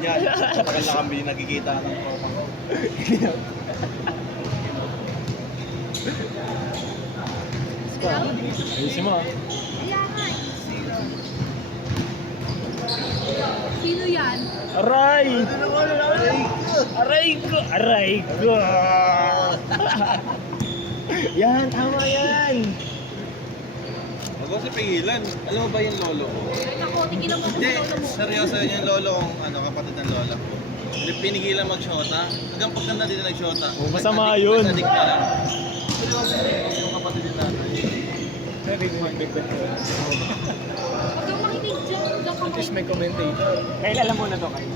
yan. Matagal na kami nagkikita ng tropa ko. Ayusin mo ah. Kaya nga eh. Sino yan? Aray! Aray ko! Aray ko! Yan, tama yan! Huwag ko si pigilan. Alam mo ba yung lolo ko? Ay nako, tigilan mo ako Hindi, sa lolo mo. seryoso yun yung lolo kong kapatid ng lola ko. Hindi pinigilan mag-shota. Hanggang pagkanda din nag-shota. Oh, masama yun. Nag-addict na lang. Yung kapatid din natin. Huwag kang makinig dyan. Huwag kang At least makinig. may commentator. Kyle, alam mo na to, Kyle.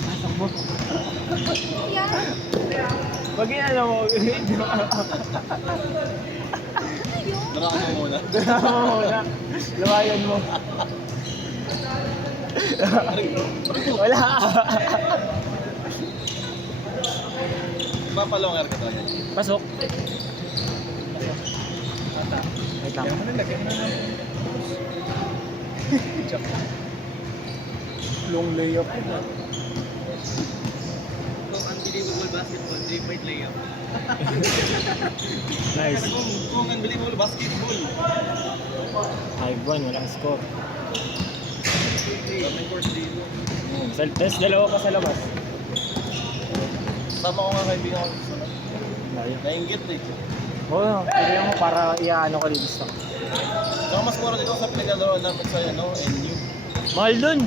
Pasok mo. Yan. Pag ano mo, Ayun. Daraan mo muna. drama mo muna. Lawayan mo. Wala. Papalonger ka tayo. Pasok. Wait lang. Long layup. Kung unbelievable basketball, 3-point layup. Nice. Kung unbelievable basketball. 5-1, walang score. May course dito. Tapos dalawa pa sa labas. Sama ko nga kaibigan ko sa sunod. Layo. Nainggit eh. Oo, pili mo para iaano ko dito sa. Saka mas mura dito sa pinaglaro namin sa NU. Mahal dun.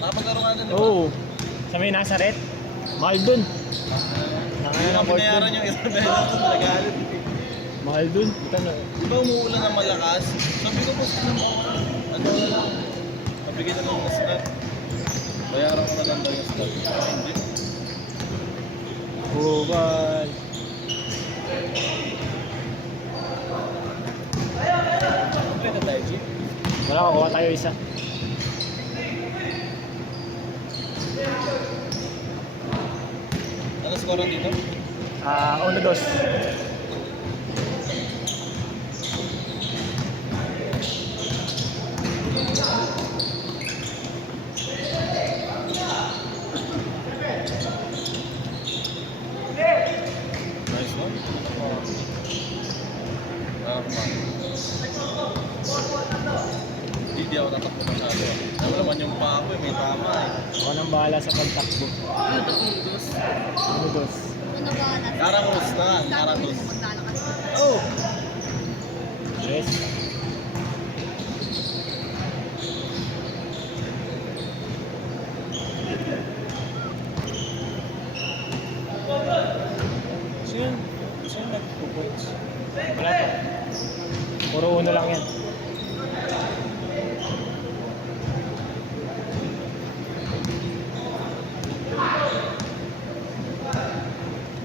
Nakapaglaro nga din, di ba? Oo. Sa may Nazaret. Mahal dun. Hindi Nangalan nga ng court binayaran dun. yung isang beses na nagalit. Mahal dun. Ito na. Di ba umuulan ng malakas? Sabi ko po, ano na lang. Nabigyan na lang ng stat. Bayaran ko na lang daw yung stat. Hindi. Bukal. Kompleto tayo, G. Wala, kukuha tayo isa. Ano score dito? 1-2. Nice one. Hindi ako natakbo masyado. Alam naman yung pa ako may tama eh. Ako nang bahala sa pagtakbo. Ano to, Pindus? 1-2. Ano ba na? Karakus na, karakus. Maglalakad. Oh! Yes. Sino nagpo-points? Wala pa. Puro 1 lang yan.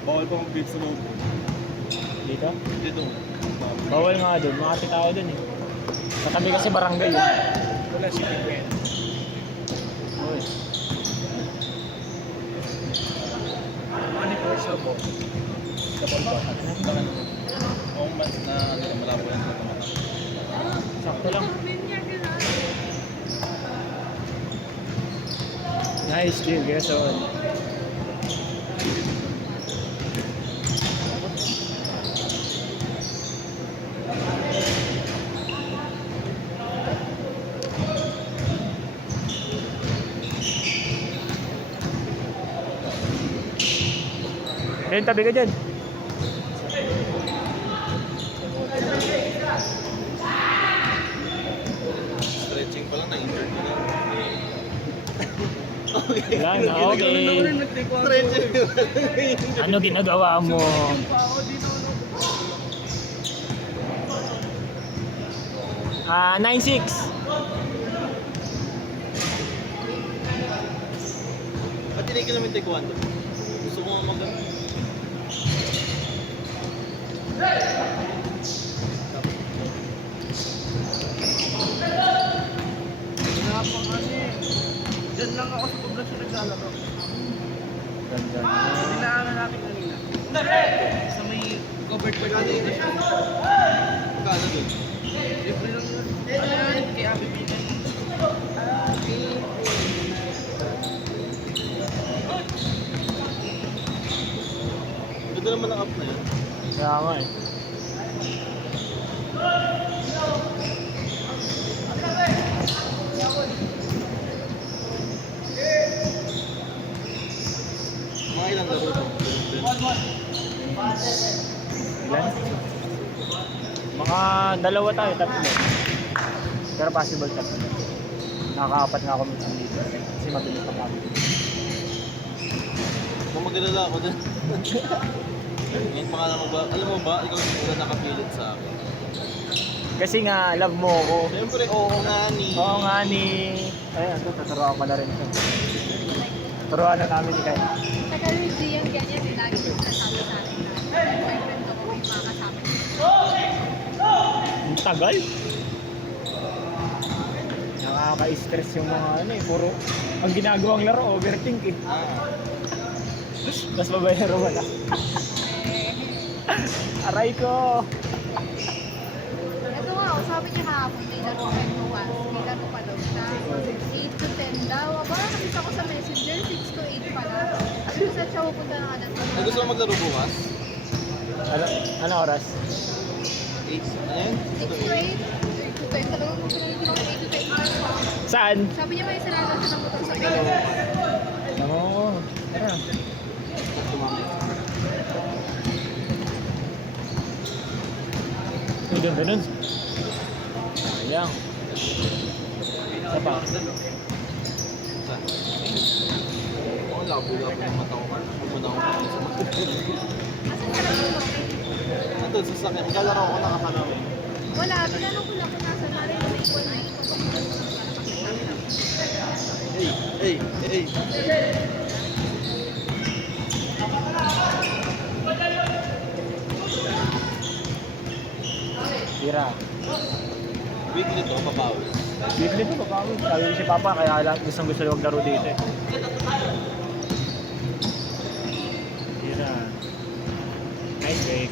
Bawal pa kong beep sa loob. Dito? Dito. Bawal nga dun. Makati tao dun eh. Katabi kasi barangay eh. Wala si Kikwen. Uy. Ano yung first ako? Kapag ba? Kung malabo yan sa kamata. Sakto lang. Nice deal, Gerson. Ayun, tabi ka dyan. Stretching pa lang, na-injured ko na. Wala na, okay. Stretching. Ano ginagawa mo? Ah, 9-6. Ba't tinigil namin taekwondo? Gusto ko nga mag-ano. Diyan lang ako sa poblasyon naglalaro. Ganda. Dinaanan natin kanina. Sa may covered park dito siya. Kala doon. Libre lang yun. Ano yan? Kay Abi Pinay. Ganda naman ang up na yun. Kaya nga eh. Mga ilang laro ito. Ilan? Mga dalawa tayo, tatlo. Pero possible tatlo. Nakakaapat nga ako minsan dito. Kasi mabilis na kami. Kung magdalala ako dun. Ngayon pangalan mo ba? Alam mo ba, ikaw yung una nakapilit sa akin. Kasi nga, love mo ako. Siyempre, oo nga ni. Oo nga ni... Ayun, ito, tuturuan ko na rin ito. Turuan na namin ni Kai. Tagal with Gian ganyan, eh, lagi yung nasabi sa akin na boyfriend ko yung mga kasama niya. Ang tagal. Nakaka-stress yung mga ano eh. Puro, ang ginagawang laro, overthink eh. Mas babayaro wala. Aray ko! Ito nga, oh, sabi niya kahapon, may laro friend ko once. May laro pa daw siya. 8 to 10 daw. Aba, nakita ko sa messenger, 6 to 8 pala. Sabi ko saan siya pupunta ng anak ko. Ay, gusto mo maglaro bukas? Ano oras? 8, ano yun? 6 to 8? 8 to 10. Talagang kung pinagin ako 8 to 10. Saan? Sabi niya may sarado siya ng motor sa pelo. Oo. Tara. Ang ganda nun. Sayang. Isa pa. Saan? Oo, labo-labo yung mata ko. Huwag mo na ako sa mata. Asan sa laro mo? Ito, sasakyan. Maglalaro ako nakasalaw eh. Wala, tinanong ko lang kung nasa na rin. May iwan na ito pa kung Hey, hey, hey. Tira. Weekly to, papawi. Weekly to, papawi. Sabi ko si Papa, kaya lang gustong gusto maglaro dito eh. Tira. Nice break.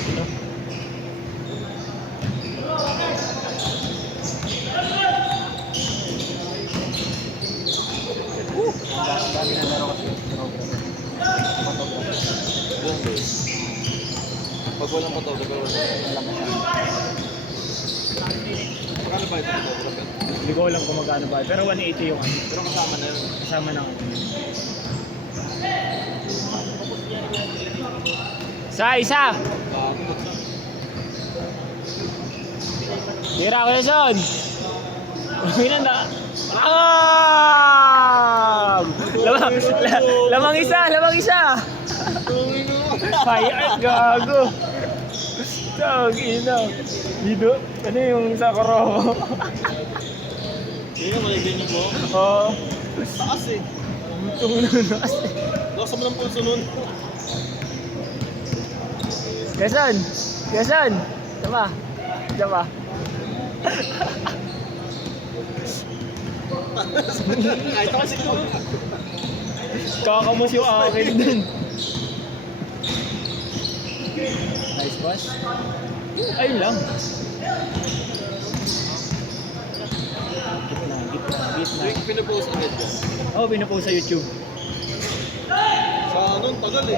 Ito. Ang dami na laro kasi. Photography. Yun, boy. Pag walang photographer, wala. Walang kasama. Magkano ba ito photographer? Hindi ko alam kung magkano ba. Pero 180 yung ano. Pero kasama na yun. Kasama ng ano. Isa! Bago. Tira ko na son! Minanda! Ah! Lamang isa! Lamang isa! Fire! Gago! Tagina! Dito! Ano yung sa koro? Hindi nga, maliganyan mo. Oo. Taas eh. Tumununas. Lakas mo ng pulso nun. Quezon! Quezon! Tama! Tama! Kahit ako siguro. Kakamos yung akin dun. Nice boss. Ayun lang. Gitna, gitna, gitna. Pinapost agad yan. Oo, pinupost sa YouTube. Sa ano, tagal eh.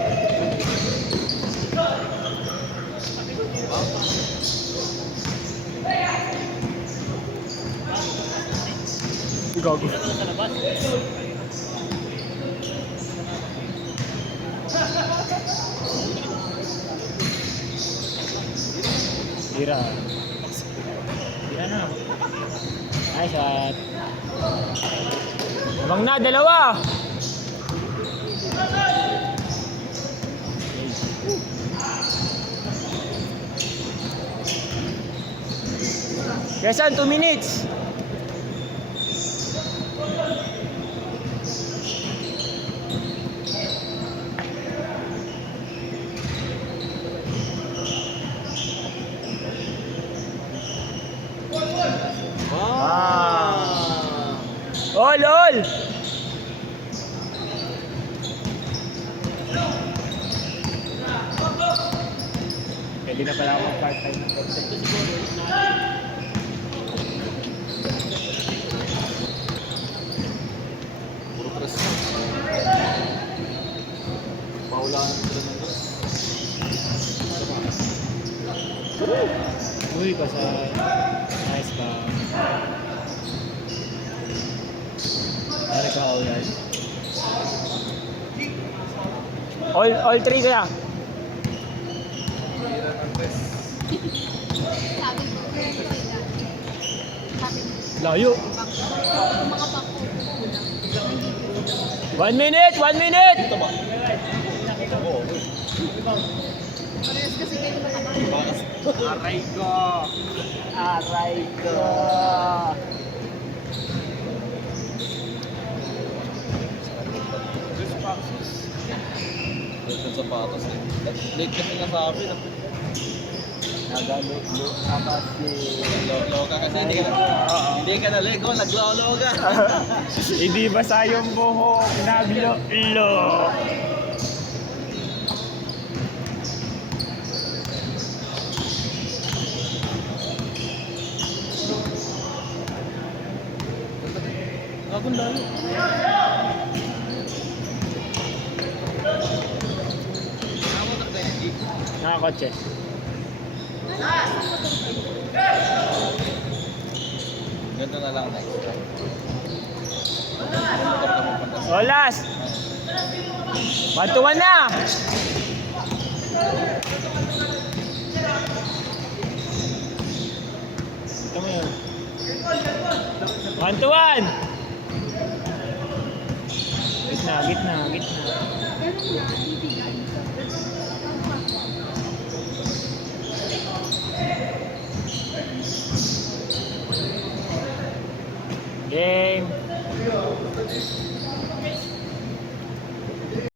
Gago. Tira. Tira na. Nice shot. Abang na, dalawa! Quezon, 2 minutes! All! Pwede na pala ako part-time ng content. Puro press. Paulaan sila ng gas. Uy, pasay. Nice ka. Ano ka all right? All three ka na. Hira ng press. Sabi ko, sabi mo, Layo. kung makapako, 1 minute! 1 minute! Ito ba? Oo. parehas kasi kayo makapako. Bakas. Aray ko. Aray ko. Ito sa patas eh. Late kasi nasabi na. Nagalog-log ka kasi. Naglolo ka kasi hindi ka naligo, naglolo ka. Hindi basa yung buhok. Naglolo. Agong layo. Ako na 20. Nakakotse. Ganito na lang next time. Oh, last! 1 to 1 na! Ito mo yun. 1 to 1! Gitna. Ganun na, ibigay.